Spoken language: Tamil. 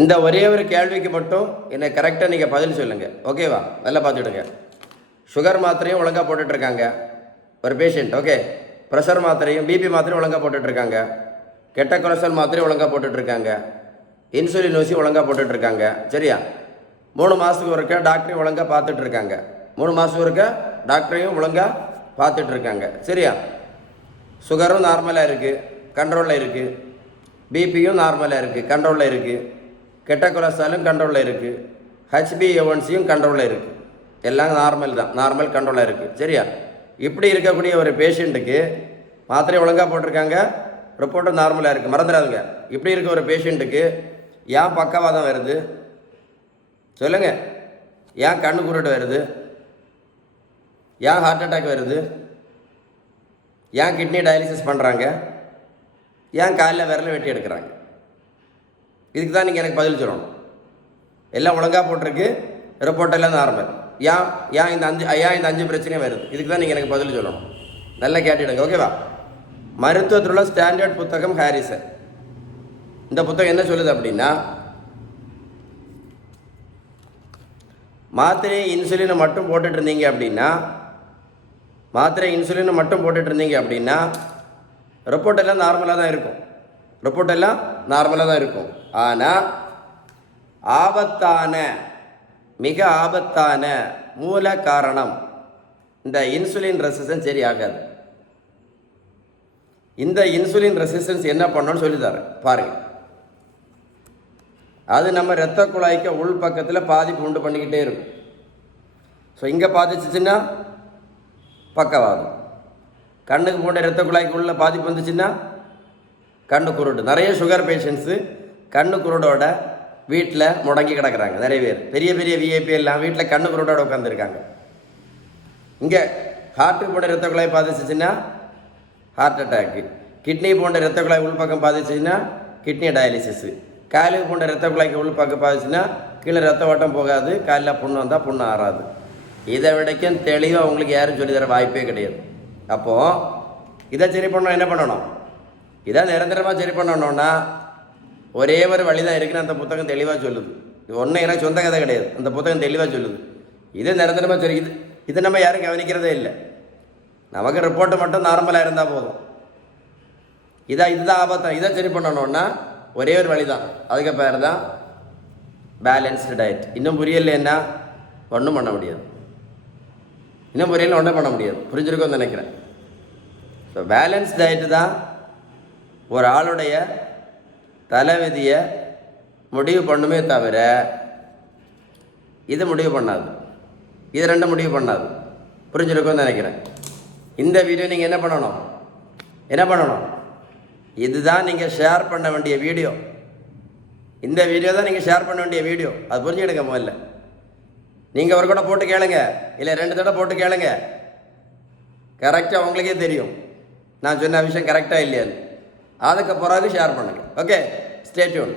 இந்த ஒரே ஒரு கேள்விக்கு மட்டும் என்னை கரெக்டாக நீங்கள் பதில் சொல்லுங்கள், ஓகேவா? நல்லா பார்த்துடுங்க. சுகர் மாத்திரையும் ஒழுங்காக போட்டுட்ருக்காங்க ஒரு பேஷண்ட், ஓகே. ப்ரெஷர் மாத்திரையும் பிபி மாத்திரையும் ஒழுங்காக போட்டுட்ருக்காங்க. கெட்ட கொலஸ்ட்ரால் மாத்திரையும் ஒழுங்காக போட்டுட்ருக்காங்க. இன்சுலின் ஊசி ஒழுங்காக போட்டுட்ருக்காங்க, சரியா? 3 மாதத்துக்கு ஒருக்க டாக்டரையும் ஒழுங்காக பார்த்துட்ருக்காங்க. 3 மாதத்துக்கு ஒருக்க டாக்டரையும் ஒழுங்காக பார்த்துட்ருக்காங்க, சரியா? சுகரும் நார்மலாக இருக்குது, கண்ட்ரோலில் இருக்குது. பிபியும் நார்மலாக இருக்குது, கண்ட்ரோலில் இருக்குது. கெட்ட கொலஸ்ட்ராலும் கண்ட்ரோலில் இருக்குது. HbA1cயும் கண்ட்ரோலில் இருக்குது. எல்லாம் நார்மல் தான், நார்மல் கண்ட்ரோலாக இருக்குது, சரியா? இப்படி இருக்கக்கூடிய ஒரு பேஷண்ட்டுக்கு மாத்திரை ஒழுங்காக போட்டிருக்காங்க, ரிப்போர்ட்டும் நார்மலாக இருக்குது, மறந்துடாதுங்க. இப்படி இருக்க ஒரு பேஷண்ட்டுக்கு ஏன் பக்கவாதம் வருது சொல்லுங்கள்? ஏன் கண்ணு குருட்டு வருது? ஏன் ஹார்ட் அட்டாக் வருது? ஏன் கிட்னி டயாலிசிஸ் பண்ணுறாங்க? ஏன் காலையில் விரல வெட்டி எடுக்கிறாங்க? இதுக்கு தான் நீங்கள் எனக்கு பதில் சொல்லணும். எல்லாம் ஒழுங்காக போட்டிருக்கு, ரிப்போர்ட்டெல்லாம் நார்மல். ஏன் இந்த அஞ்சு பிரச்சனையும் வருது? இதுக்கு தான் நீங்கள் எனக்கு பதில் சொல்லணும். நல்லா கேட்டுடுங்க, ஓகேவா? மருத்துவத்தில் உள்ள ஸ்டாண்டர்ட் புத்தகம் ஹாரிசன். இந்த புத்தகம் என்ன சொல்லுது அப்படின்னா, மாத்திரை இன்சுலினை மட்டும் போட்டுட்டு இருந்தீங்க அப்படின்னா ரிப்போர்ட்டெல்லாம் நார்மலாக தான் இருக்கும். ரிப்போர்ட்டெல்லாம் நார்மலாக தான் இருக்கும். ஆனால் மிக ஆபத்தான மூல காரணம் இந்த இன்சுலின் ரெசிஸ்டன்ஸ் சரி ஆகாது. இந்த இன்சுலின் ரெசிஸ்டன்ஸ் என்ன பண்ணணும்னு சொல்லித்தரேன் பாருங்கள். அது நம்ம இரத்த குழாய்க்கு உள் பக்கத்தில் பாதிப்பு உண்டு பண்ணிக்கிட்டே இருக்கும். ஸோ இங்கே பாதிச்சிச்சுன்னா பக்கவாதம். கண்ணுக்கு போட்ட இரத்த குழாய்க்கு உள்ள பாதிப்பு வந்துச்சுன்னா கண்ணு குருடு. நிறைய சுகர் பேஷண்ட்ஸு கண்ணு குருடோட வீட்டில் முடங்கி கிடக்கிறாங்க. நிறைய பேர் பெரிய பெரிய விஐபி எல்லாம் வீட்டில் கண்ணு குருடோட உட்காந்துருக்காங்க. இங்கே ஹார்ட்டுக்கு போன்ற இரத்த குழாய் பாதிச்சிச்சுன்னா ஹார்ட் அட்டாக்கு, கிட்னி போன்ற இரத்த குழாய் உள்பக்கம் பாதிச்சுன்னா கிட்னி டயாலிசிஸு, காலுக்கு போன்ற இரத்த குழாய்க்கு உள்பக்கம் பாதிச்சுன்னா கீழே ரத்த ஓட்டம் போகாது, காலில் புண்ணு வந்தால் புண்ணு ஆறாது. இதை விடைக்கும் தெளிவாக உங்களுக்கு யாரும் சொல்லித்தர வாய்ப்பே கிடையாது. அப்போது இதை சரி பண்ணணும், என்ன பண்ணணும்? இதை நிரந்தரமாக சரி பண்ணணுன்னா ஒரே ஒரு வழி தான் இருக்குன்னு அந்த புத்தகம் தெளிவாக சொல்லுது. இது ஒன்றும் எனக்கு சொந்த கதை கிடையாது, அந்த புத்தகம் தெளிவாக சொல்லுது. இது நிரந்தரமாக சரி, இது நம்ம யாரும் கவனிக்கிறதே இல்லை. நமக்கு ரிப்போர்ட்டு மட்டும் நார்மலாக இருந்தால் போதும். இதுதான் ஆபத்தம். இதை சரி பண்ணணுன்னா ஒரே ஒரு வழி தான், அதுக்கு பேர் தான் பேலன்ஸ்டு டயட். இன்னும் புரியலைன்னா ஒன்றும் பண்ண முடியாது. ஒன்றும் பண்ண முடியாது. புரிஞ்சிருக்கோன்னு நினைக்கிறேன். ஸோ பேலன்ஸ் டயட்டு தான் ஒரு ஆளுடைய தலைவிதியை முடிவு பண்ணுமே தவிர இது முடிவு பண்ணாது. இது ரெண்டும் முடிவு பண்ணாது. புரிஞ்சிருக்கோன்னு நினைக்கிறேன். இந்த வீடியோ நீங்கள் என்ன பண்ணணும்? இதுதான் நீங்கள் ஷேர் பண்ண வேண்டிய வீடியோ. இந்த வீடியோ தான் நீங்கள் ஷேர் பண்ண வேண்டிய வீடியோ. அது புரிஞ்சுக்கிடுங்க. முதல்ல நீங்கள் ஒரு கூட போட்டு கேளுங்க, இல்லை 2 தடவை போட்டு கேளுங்க. கரெக்டாக உங்களுக்கே தெரியும் நான் சொன்ன விஷயம் கரெக்டாக இல்லையான்னு. அதுக்கு பிறகு ஷேர் பண்ணுங்கள். Okay, stay tune.